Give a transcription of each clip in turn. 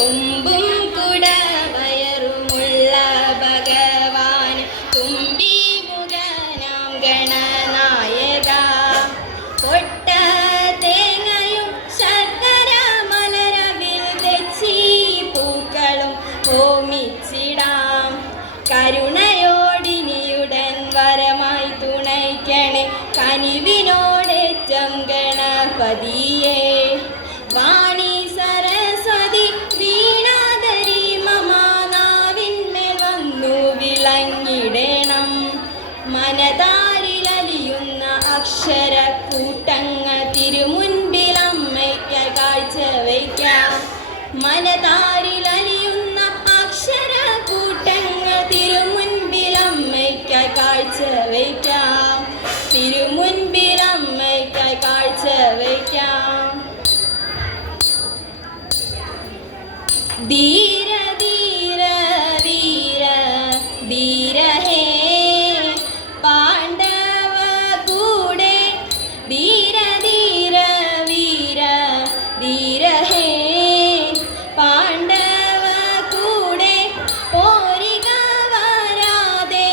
കൊമ്പും കുടവയറുമുള്ള ഭഗവാൻ തുമ്പി മുഖനാം ഗണനായക പൊട്ട തേങ്ങയും ശർക്കര മലരവിൽ തെച്ചി പൂക്കളും ഹോമിച്ചിടാം കരുണയോടിനിയുടൻ വരമായി തുണയ്ക്കണേ കനിവിനോടേറ്റം ഗണപതിയേ വാണി സരസ്വതി വീണാധരി മമാനാവിന്മേൽ വന്നു വിളങ്ങിടണം മനതാരിലലിയുന്ന അക്ഷരക്കൂട്ടങ്ങൾ തിരുമുൻപിൽ അമ്മയ്ക്കായി കാഴ്ച വയ്ക്കാം മനതാരിലലിയുന്ന അക്ഷരക്കൂട്ടങ്ങൾ തിരുമുൻപിൽ അമ്മയ്ക്കായി കാഴ്ച വയ്ക്കാം തിരുമുൻപിൽ അമ്മയ്ക്കായി കാഴ്ച വയ്ക്കാം ധീര ധീര വീര ധീര ഹേ പാണ്ഡവ കൂടെ ധീര ധീര വീര ധീര ഹേ പാണ്ഡവ കൂടെ പോരിക വരാതെ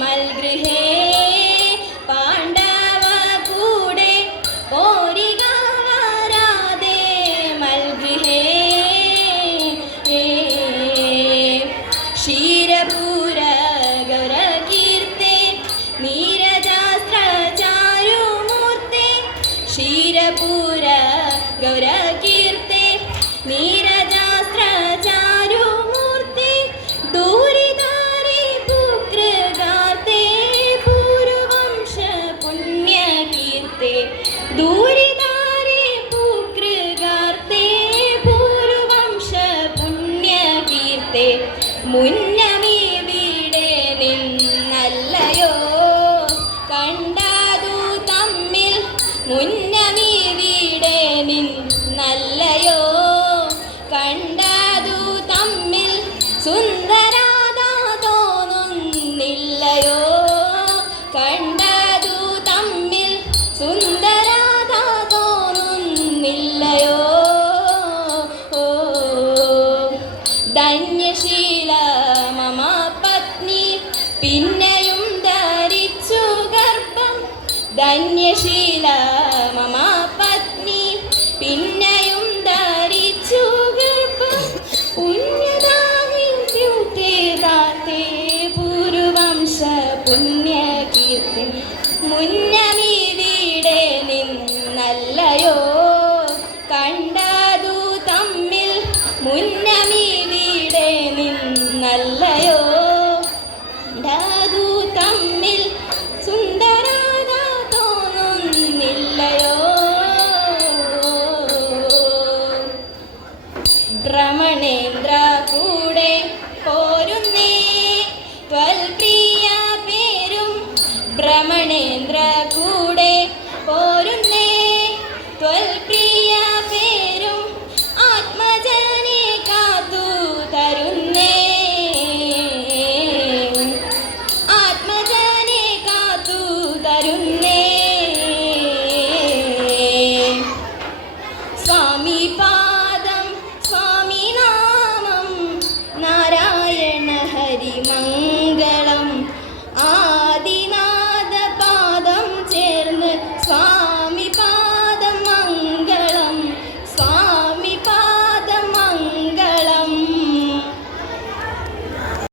മൽഗൃഹേ പാണ്ഡവ കൂടെ പോരിക വരാതെ മൽഗൃഹേ ക്ഷീരപൂര ഗൗരകീർത്തെ നീരജാസ്ത്രചാരുമൂർത്തെ ക്ഷീരപൂര ഗൗരകീർത്തെ നീരജാസ്ത്രചാരുമൂർത്തെ ദൂരിതാരി പുകൃതാർത്തെ പൂർവംശ പുണ്യകീർത്തെ ദൂരിതാരി പുകൃതാർത്തെ പൂർവംശ പുണ്യകീർത്തെ മുന്നമീവിടെ നിന്നല്ലയോ കണ്ടതു തമ്മിൽ മുന്നമീവിടെ നിന്നല്ലയോ കണ്ടതു തമ്മിൽ സുന്ദരാത തോന്നുന്നില്ലയോ കണ്ടതു തമ്മിൽ സുന്ദരാത തോന്നുന്നില്ലയോ ധന്യശീല മമ പത്നി പിന്നെയും ധരിച്ചു ഗർഭം ധന്യശീല മമ പത്നി പിന്നെയും ധരിച്ചു ഗർഭം പുണ്യദാത്തെ പൂർവംശ പുണ്യകീർത്തി മുന്നമീവിടെ നിന്നല്ലയോ കണ്ടതു തമ്മിൽ മുന്നമീവിടെ നിന്നല്ലയോ കണ്ടതു തമ്മിൽ സുന്ദരത തോന്നുന്നില്ലയോ ഭ്രമണേന്ദ്ര കൂടെ പോരുന്നേ ത്വൽപ്രിയ പേരും ഭ്രമണേന്ദ്ര കൂടെ പോരുന്നേ ത്വൽപ്രിയ പേരും ആത്മജനെ കാത്തു തരുന്നേ ആത്മജനെ കാത്തു തരുന്നേ സ്വാമി